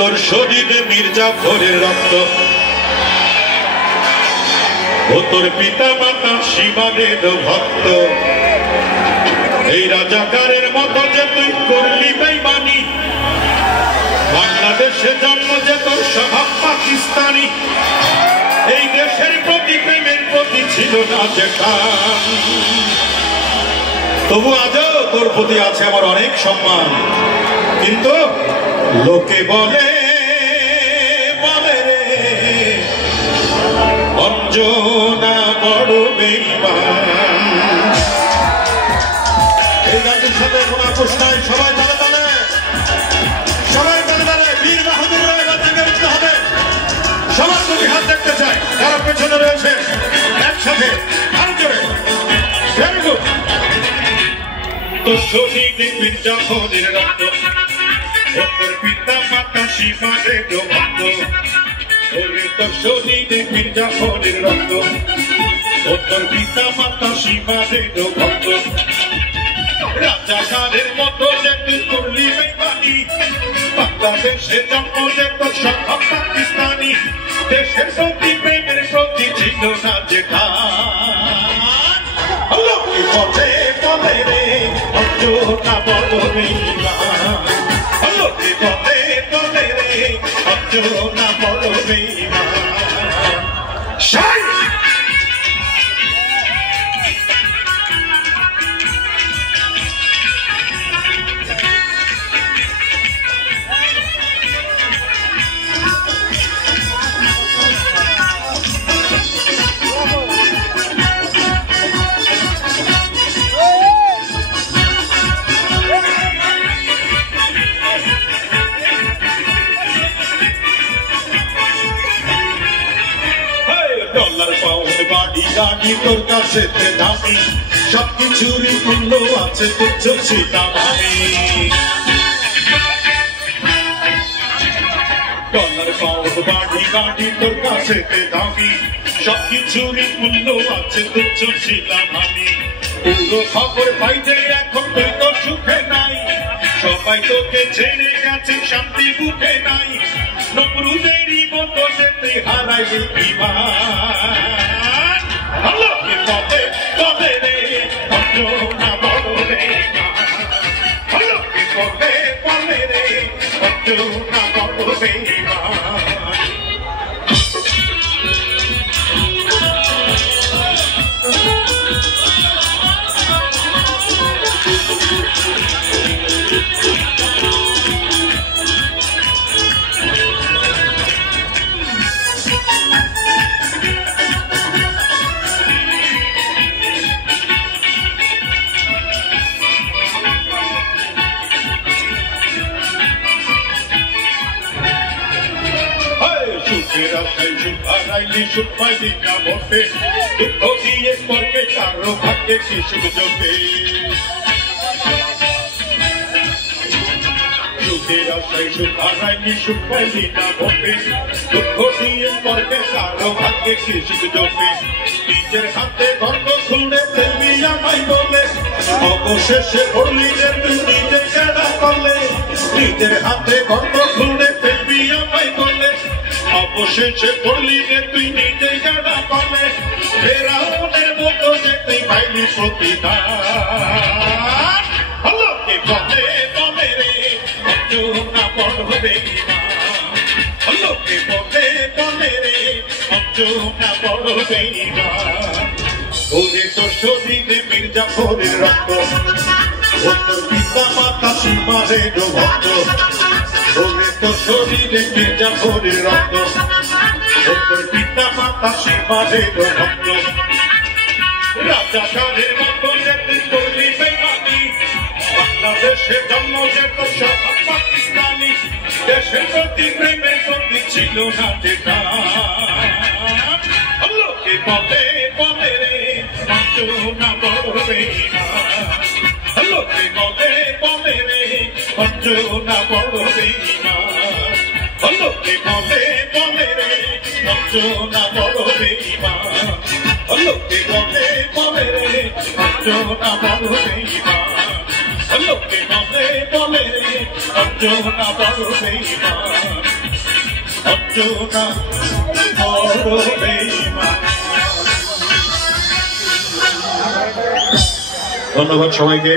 তোর শহীদ মির্জাফরের রক্ত ও তোর পিতা মাতা সীমাদের ভক্ত এই রাজাকারের মতো যে তুই করলি বেঈমানি বাংলাদেশে জন্ম যে তোর স্বভাব পাকিস্তানি এই দেশের প্রতি প্রেমের প্রতি ছিল না যে টান তবু আজও তোর প্রতি আছে আমার অনেক সম্মান কিন্তু লোকে বলে রে অঞ্জনা বড় বেঈমান এই গানের সাথে কোনো আপোষ নাই সবাই তালে তালে বীর বাহাদুর রায় জেগে উঠতে হবে সবার দুটি হাত দেখতে চাই যারা পেছনে রয়েছে একসাথে আরো জোরে ভেরি গুড তো শহীদ মির্জাফরের রক্ত ওর পিতা মাতা সীমাদের ভক্ত ওরে তো শহীদ মির্জাফরের রক্ত ওর পিতা মাতা সীমাদের ভক্ত রাজাকারের মতো যে তুই করলি বেঈমানি বাংলাদেশে জন্ম যে তোর স্বভাব পাকিস্তানি দেশের প্রতি প্রেমের প্রতি ছিল না যে লোকে বলে রে অঞ্জনা বড় বেঈমান লোকে বলে রে অঞ্জনা বড় বেঈমান গাড়ি তোর কাছে দামি সবকিছুরই মূল্য আছে তুচ্ছ ছিলাম আমি ডলার পাউন্ড বাড়ি গাড়ি তোর কাছে দামি সবকিছুরই মূল্য আছে তুচ্ছ ছিলাম আমি পুরো খবর পাইতে এখন তুই তো সুখে নাই সবাই তোকে ছেড়ে গেছে শান্তি বুকে নাই নমরুদেরই মতো যে তুই হারাইলি ঈমান লোকে বলে রে অঞ্জনা বড় বেঈমান লোকে বলে রে অঞ্জনা বড় বেঈমান সুখ পাইলি না মোটে দুঃখ দিয়ে পরকে কারো ভাগ্যে কি সুখ জোটে সুখের আশায় সুখ হারাইনি সুখ পাইলি না মোটে দুঃখ দিয়ে পরকে কারো ভাগ্যে কি সুখ জোটে নিজের হাতে গর্ব খুলে ফেলবি আমায় বলে অবশেষে পড়লি যে তুই নিজে কেনা করলে নিজের হাতে গর্ব খুলে ফেলবি আমায় বলে অবশেষে পড়লি যে তুই নিজে জানা পালে ফেরাউনের মতো যে তুই পাইলি প্রতিদান লোকে বলে রে অঞ্জনা বড় বেঈমান লোকে বলে রে অঞ্জনা বড় বেঈমান ওরে তো শহীদ মির্জাফরের রক্ত ও তোর পিতা মাতা সীমাদের ভক্ত ওরে তো শরীরে মির্জাফরের রক্ত ওর পিতা মাতা সীমাদের ভক্ত রাজাকারের মতো যে তুই করলি বেঈমানি বাংলাদেশে জন্ম যে তোর স্বভাব পাকিস্তানি দেশের প্রতি প্রেমের প্রতি ছিল না যে টান লোকে বলে রে অঞ্জনা বড় বেঈমান লোকে বলে রে অঞ্জনা বড় বেঈমান লোকে বলে রে অঞ্জনা বড় বেঈমান লোকে বলে রে অঞ্জনা বড় বেঈমান লোকে বলে রে অঞ্জনা বড় বেঈমান অঞ্জনা বড় বেঈমান। ধন্যবাদ সবাইকে।